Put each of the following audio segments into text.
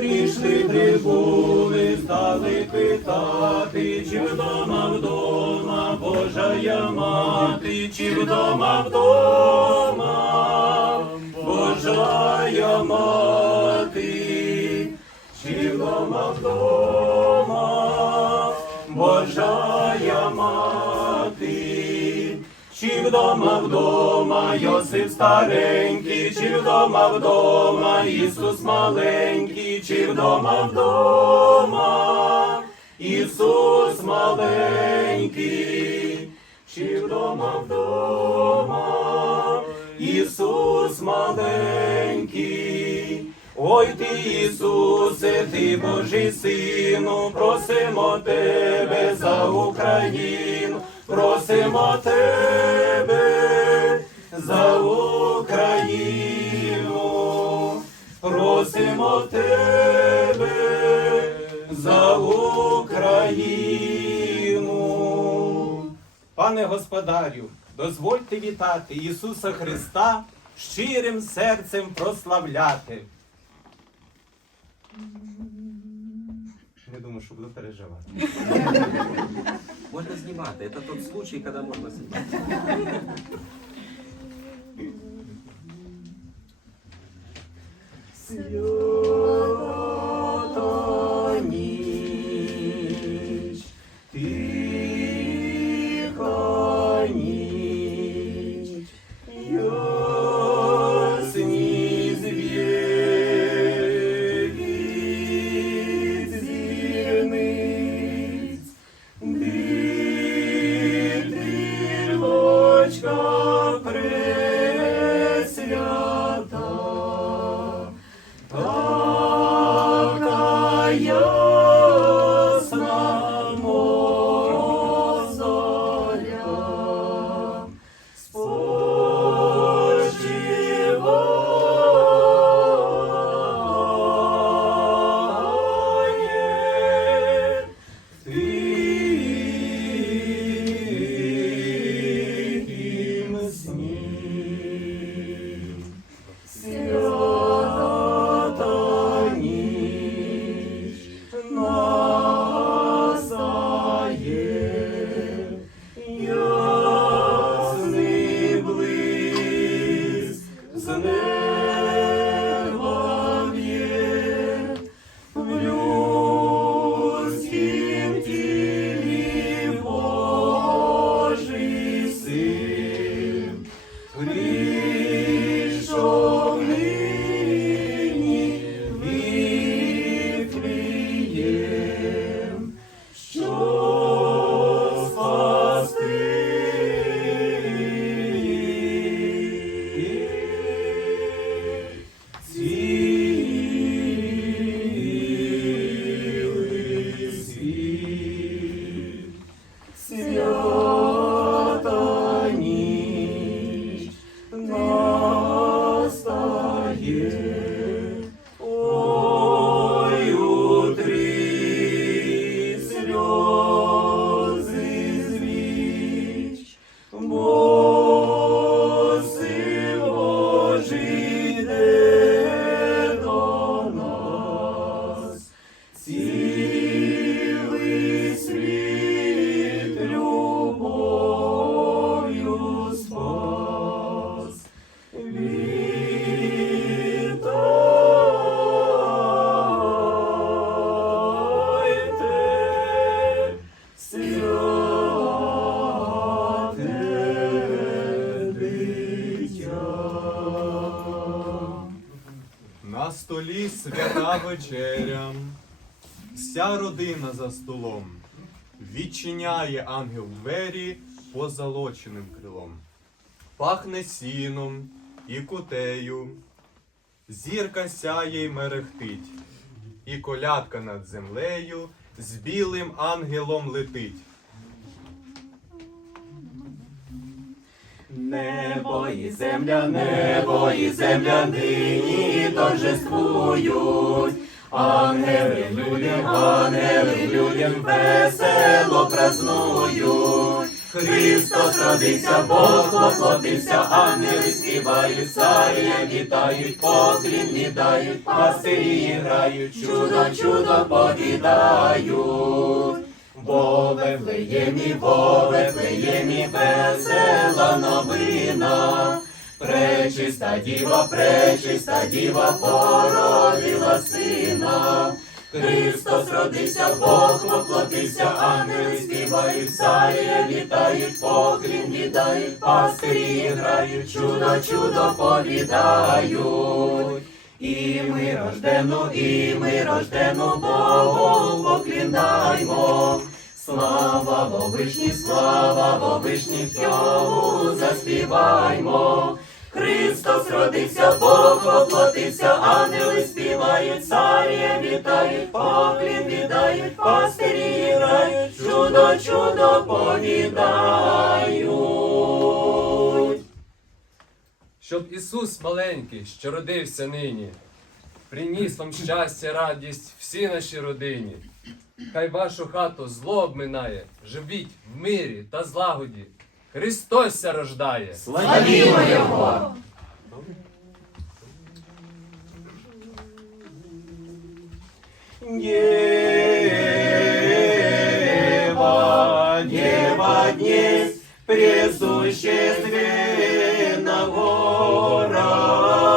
Прийшли, прибули, стали питати, чи вдома вдома, Божа я мати, чи вдома вдома, Божа я мати, чи вдома вдома, вдома вдома Йосип старенький, чи вдома вдома Ісус маленький, чи вдома вдома Ісус маленький, чи вдома вдома Ісус маленький. Ой ти, Ісусе, ти Божий сину, просимо тебе за Україну, просимо тебе за Україну, просимо тебе за Україну. Пане Господарю, дозвольте вітати Ісуса Христа щирим серцем прославляти. Не думаю, що буду переживати. Можна знімати. Це тот случай, коли можна знімати. Свята Peace. Столі свята вечеря, вся родина за столом. Відчиняє ангел двері позолоченим крилом. Пахне сіном і кутею, зірка сяє й мерехтить, і колядка над землею з білим ангелом летить. Небо і земля, небо і земля нині торжествують. Ангели людям, ангели людям весело празнують. Христос родився, Бог воплотився, ангели співають, царі вітають, поклін віддають, пастирі грають, чудо, чудо повідають. Во Вифлеємі, Вифлеємі, весела новина. Пречиста діва, пречиста діва породила сина. Христос родився, Бог воплотився, ангели співають, царі вітають, поклін віддають, пастирі грають, чудо, чудо повідають. І ми рождену, і ми рождену Богу поклінаймо. Слава Вовишні, слава Вовишні, йому заспіваймо. Христос родився, Бог воплотився, ангели співають, царі вітають, поклін віддають, пастирі грають, чудо, чудо повідають. щоб Ісус маленький, що родився нині, приніс вам щастя, радість всій нашій родині. Хай вашу хату зло обминає, живіть в мирі та злагоді. Христос ся рождає. Славімо Його! Дева, дева днесь пресущественного рождает,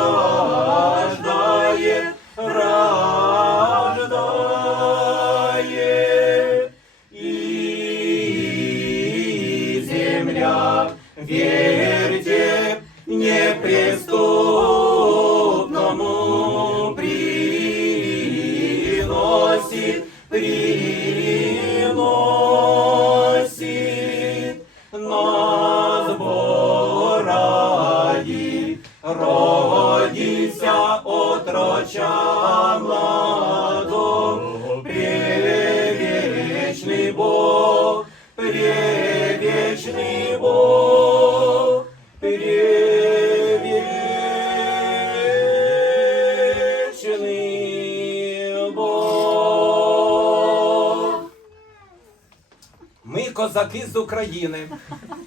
Бог, превечный Бог, превечный Бог. Ми козаки з України,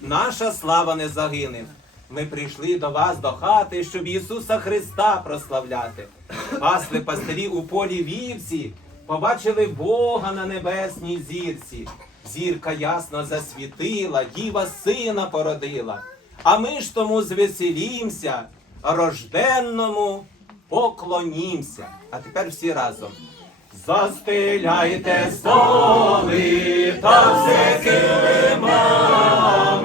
наша слава не загине. Ми прийшли до вас до хати, щоб Ісуса Христа прославляти. Пасли пастирі у полі вівці, побачили Бога на небесній зірці. Зірка ясно засвітила, діва сина породила. А ми ж тому звеселімся, рожденному поклонімся. А тепер всі разом. Застеляйте столи та все килимами,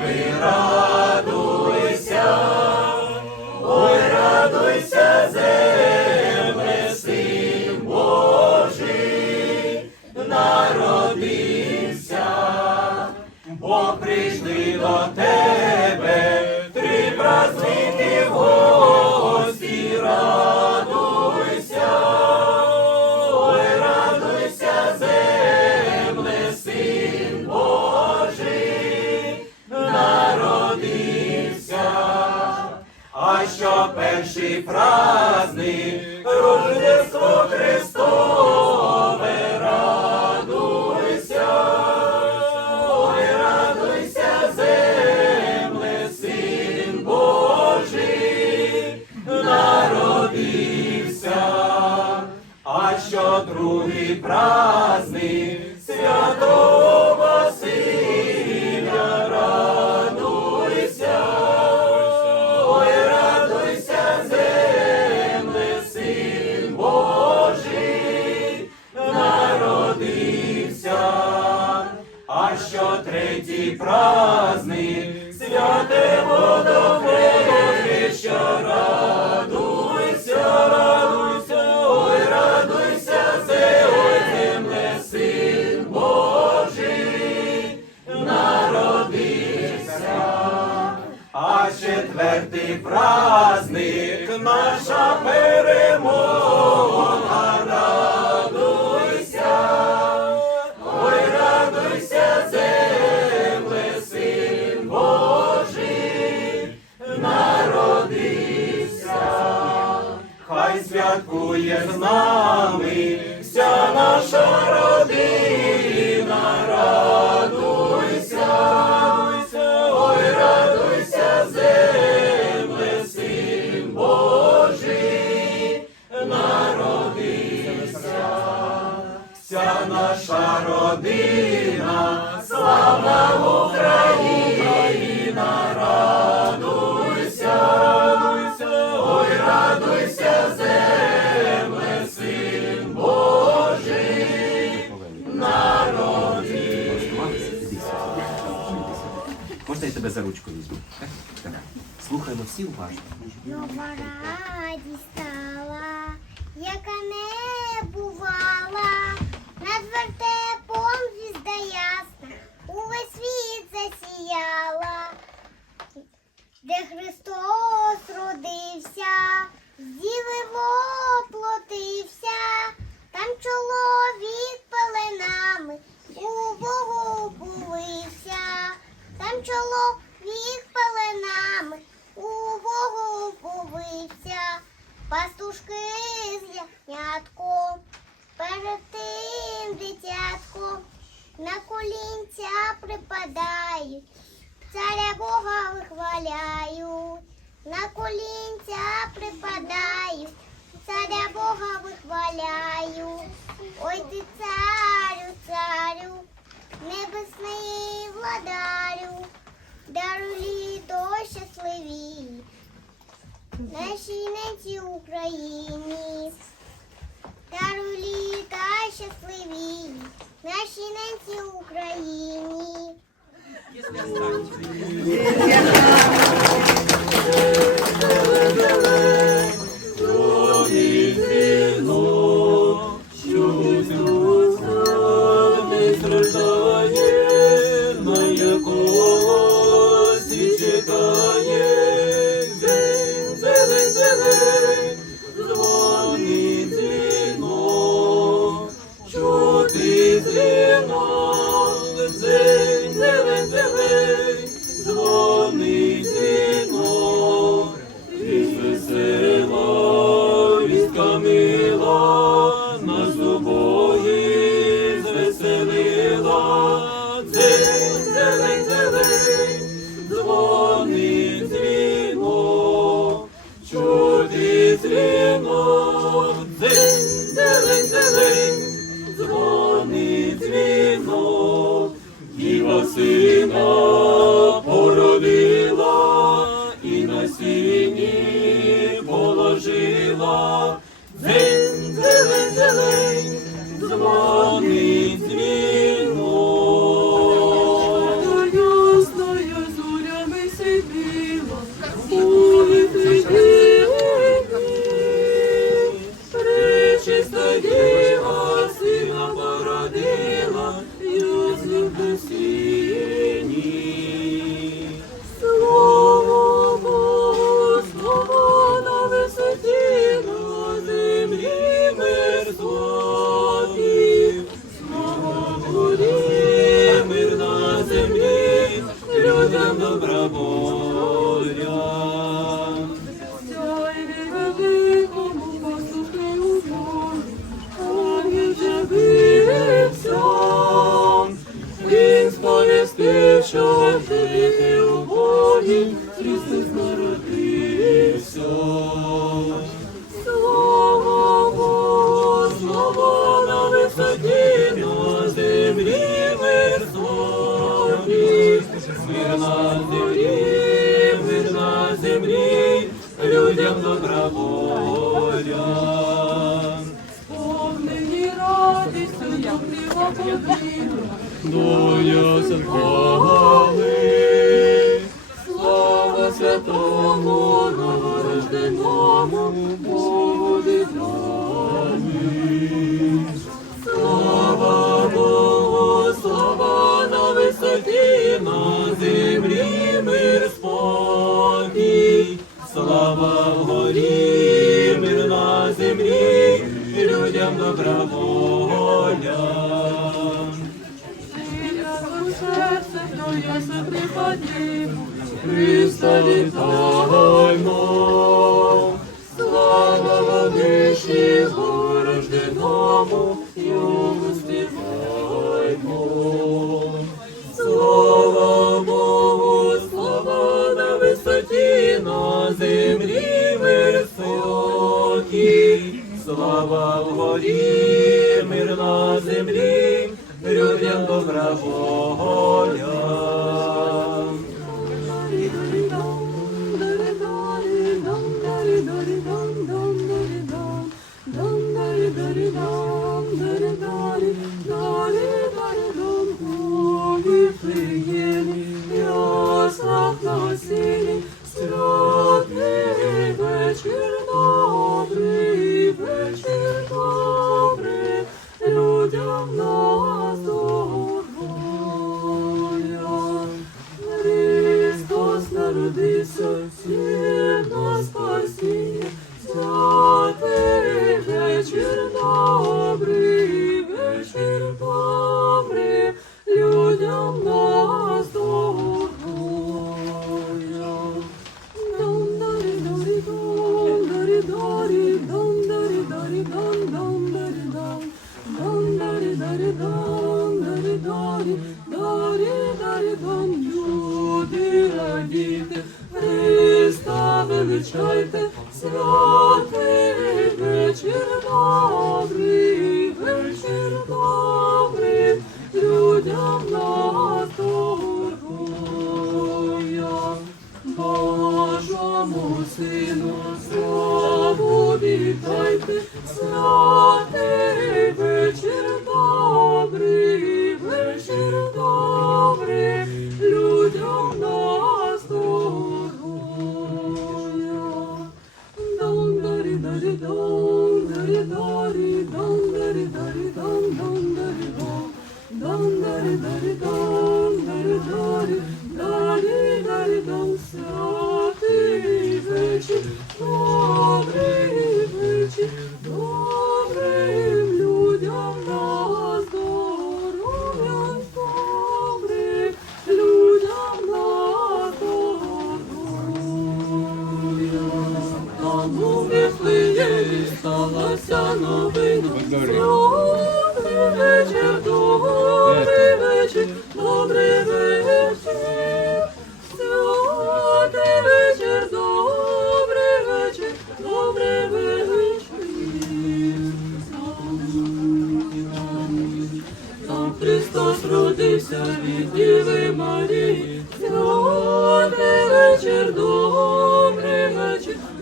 прийшли до тебе четвертий праздник, наша перемога, радуйся, ой, радуйся, земле, син Божий, народися, хай святкує з нами вся наша родина. Вся наша родина, слава Україна, радуйся, ой, радуйся, земле, син Божий, Можна я тебе за ручку візьму? Так? Так. Слухаємо всі уважно. Нова радість стала, яка не бувала, вертепом звізда ясна, увесь світ засіяла, де Христос родився, з діви воплотився, там чоловік пеленами у Богу булився, там чоловік пеленами у Богу повився, пастушки з ягнятком, перед тим дитятком на колінця припадають, царя Бога вихваляють, на колінця припадають, царя Бога вихваляють. Ой ти царю, царю, небесний владарю, даруй літо щасливі, нашій ненці Україні. Щасливі, нашій ненці Україні. не святому новорожденому Богу з нами. Слава Богу, слава на висоті, на землі мир спокій. Слава вгорі, мир на землі, людям добра воля. серце, то я се припадімо, Христа вітаймо, слава водишній Богу рожденому.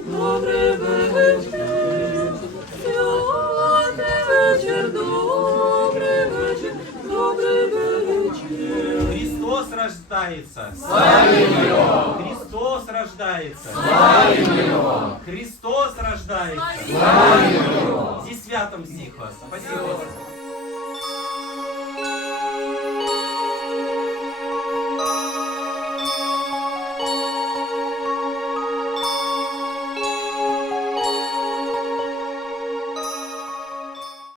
добрий вечір, сьогодні вечір. Христос рождается. Славим Христос рождается. Славим Христос